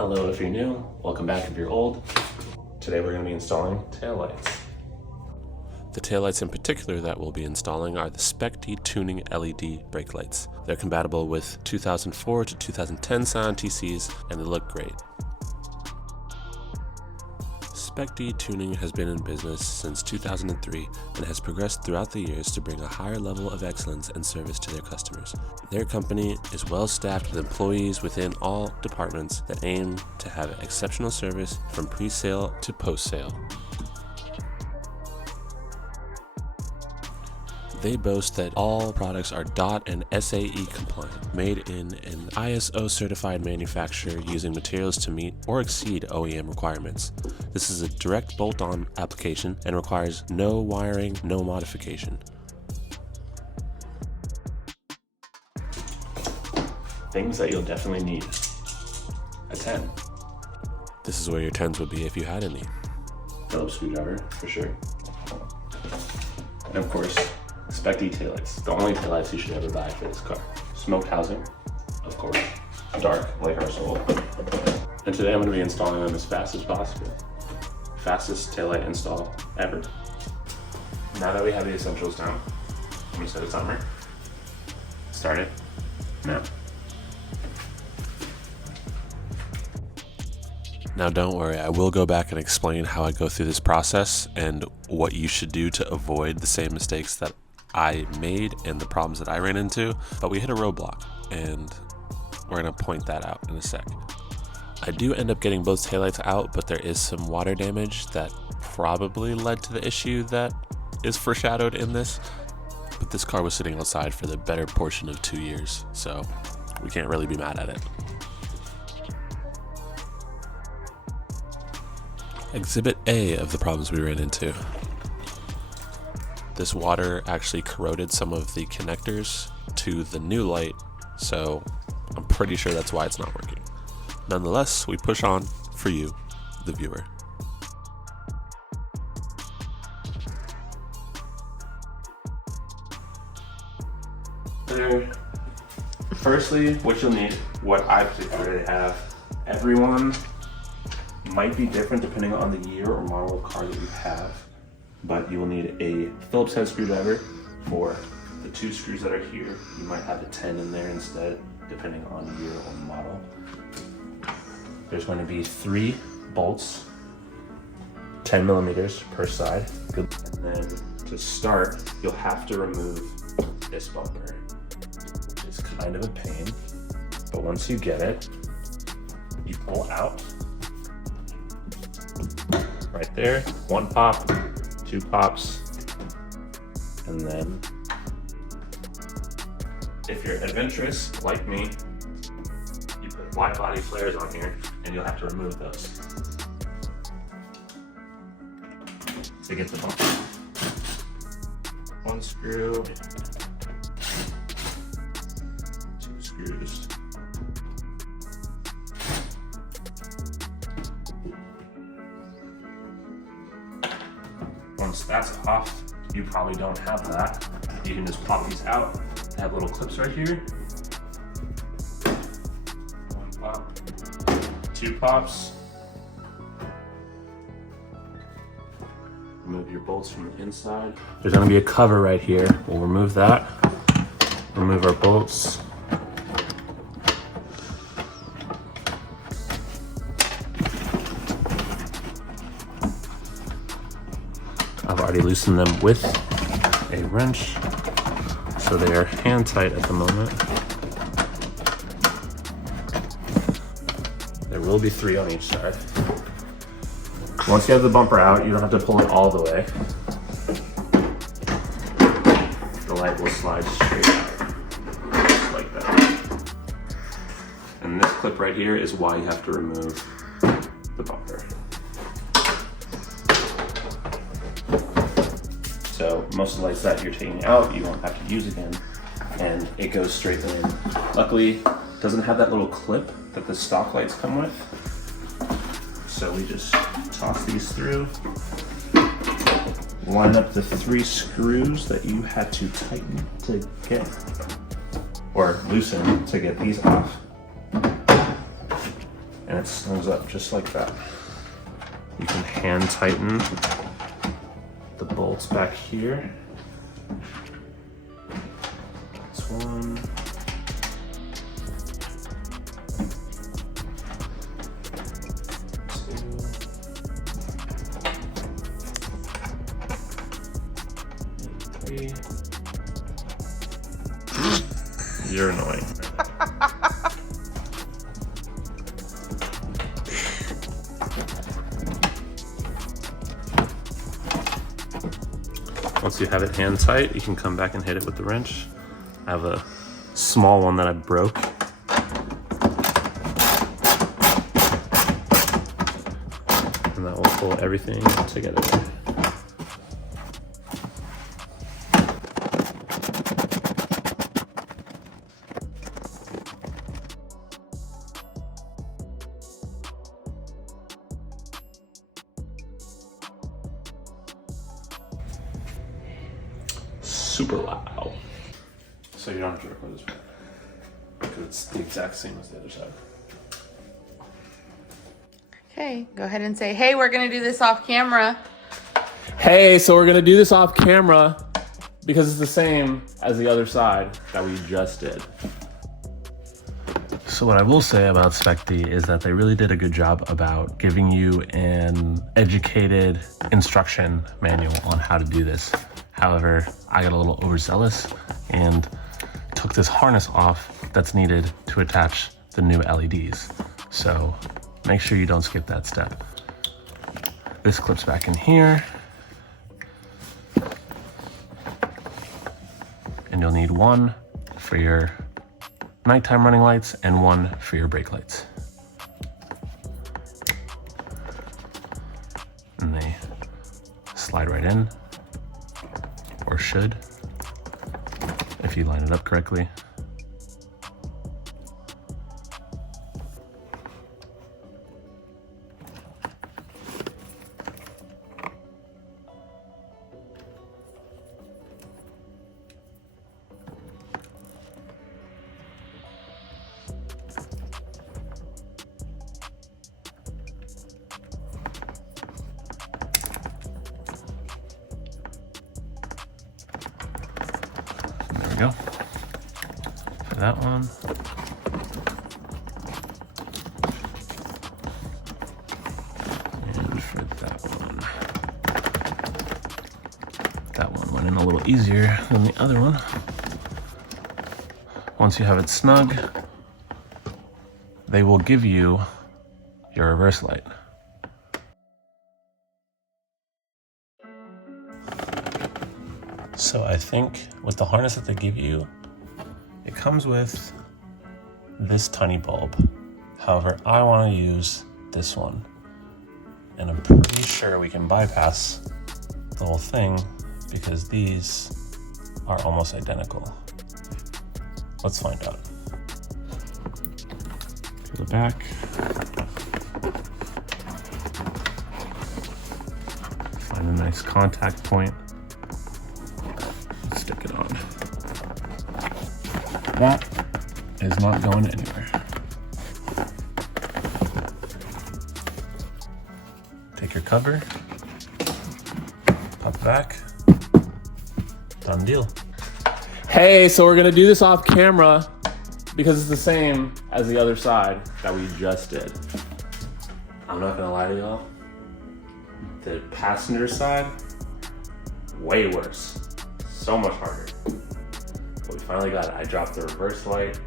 Hello if you're new, welcome back if you're old. Today we're going to be installing taillights. The taillights in particular that we'll be installing are the Spec-D tuning LED brake lights. They're compatible with 2004 to 2010 sciontCs and they look great. Spec-D tuning has been in business since 2003 and has progressed throughout the years to bring a higher level of excellence and service to their customers. Their company is well staffed with employees within all departments that aim to have exceptional service from pre-sale to post-sale. They boast that all products are DOT and SAE compliant, made in an ISO certified manufacturer using materials to meet or exceed OEM requirements. This is a direct bolt-on application and requires no wiring, no modification. Things that you'll definitely need. A 10. This is where your 10s would be if you had any. Phillips screwdriver, for sure. And of course, Spec-D taillights, the only taillights you should ever buy for this car. Smoke housing, of course, dark like our soul. And today I'm going to be installing them as fast as possible. Fastest taillight install ever. Now that we have the essentials down, I'm going to set a timer. Start it now. Now don't worry, I will go back and explain how I go through this process and what you should do to avoid the same mistakes that I made and the problems that I ran into, but we hit a roadblock and we're gonna point that out in a sec. I do end up getting both taillights out, but there is some water damage that probably led to the issue that is foreshadowed in this, but this car was sitting outside for the better portion of 2 years, so we can't really be mad at it. Exhibit A of the problems we ran into. This water actually corroded some of the connectors to the new light, so I'm pretty sure that's why it's not working. Nonetheless, we push on for you, the viewer. Firstly, what you'll need, what I particularly have, everyone might be different depending on the year or model of car that you have, but you will need a Phillips head screwdriver for the 2 screws that are here. You might have a 10 in there instead, depending on year or model. There's going to be 3 bolts, 10 millimeters per side. And then to start, you'll have to remove this bumper. It's kind of a pain, but once you get it, you pull out. Right there, 1 pop, 2 pops, and then if you're adventurous like me, you put wide body flares on here and you'll have to remove those to get the bumper. 1 screw, 2 screws. Once that's off, you probably don't have that. You can just pop these out. They have little clips right here. 1 pop, 2 pops. Remove your bolts from the inside. There's gonna be a cover right here. We'll remove that. Remove our bolts. I've already loosened them with a wrench, so they are hand tight at the moment. There will be 3 on each side. Once you have the bumper out, you don't have to pull it all the way. The light will slide straight out, just like that. And this clip right here is why you have to remove the bumper. So most of the lights that you're taking out, you won't have to use again, and it goes straight in. Luckily, it doesn't have that little clip that the stock lights come with. So we just toss these through, line up the 3 screws that you had to tighten to get, or loosen to get these off. and it snugs up just like that. You can hand tighten the bolts back here. This one. You're annoying. Once you have it hand tight, you can come back and hit it with the wrench. I have a small one that I broke. And that will pull everything together. Super loud. So you don't have to record this one because it's the exact same as the other side. Okay, go ahead and say, hey, we're gonna do this off camera. Hey, so we're gonna do this off camera because it's the same as the other side that we just did. So what I will say about Spec-D is that they really did a good job about giving you an educated instruction manual on how to do this. However, I got a little overzealous and took this harness off that's needed to attach the new LEDs. So make sure you don't skip that step. This clips back in here. And you'll need one for your nighttime running lights and one for your brake lights. And they slide right in. Or should, if you line it up correctly. Go for that one. And for that one. That one went in a little easier than the other one. Once you have it snug, they will give you your reverse light. So I think with the harness that they give you, it comes with this tiny bulb. However, I want to use this one. And I'm pretty sure we can bypass the whole thing because these are almost identical. Let's find out. Peel it back. Find a nice contact point. Stick it on. That is not going anywhere. Take your cover, pop it back, done deal. Hey, so we're gonna do this off camera because it's the same as the other side that we just did. I'm not gonna lie to y'all, the passenger side, way worse. So much harder. But we finally got it. I dropped the reverse light.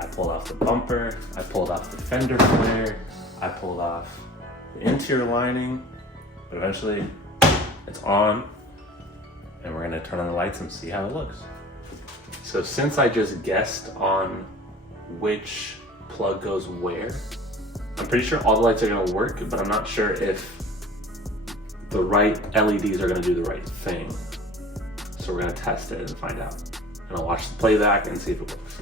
I pulled off the bumper. I pulled off the fender flare. I pulled off the interior lining. But eventually, it's on. And we're gonna turn on the lights and see how it looks. So since I just guessed on which plug goes where, I'm pretty sure all the lights are gonna work, but I'm not sure if the right LEDs are gonna do the right thing. So we're gonna test it and find out. And I'll watch the playback and see if it works.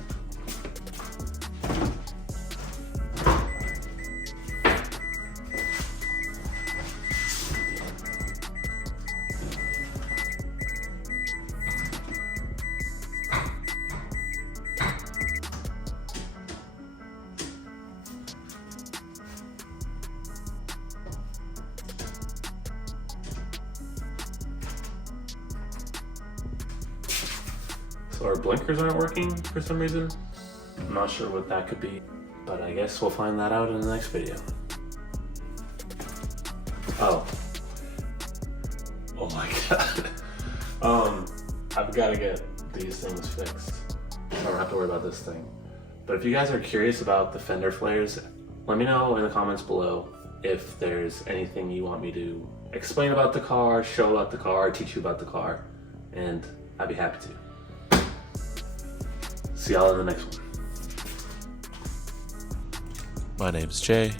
or blinkers aren't working for some reason. I'm not sure what that could be, but I guess we'll find that out in the next video. Oh my god. I've got to get these things fixed. I don't have to worry about this thing. But if you guys are curious about the fender flares, let me know in the comments below if there's anything you want me to explain about the car, show about the car, teach you about the car, and I'd be happy to. See y'all in the next one. My name's Jay.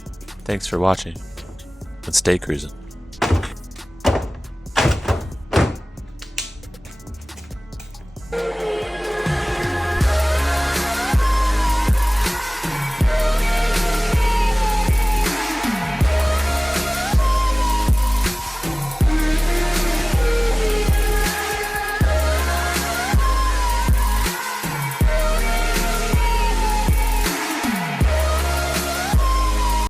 Thanks for watching, and stay cruising.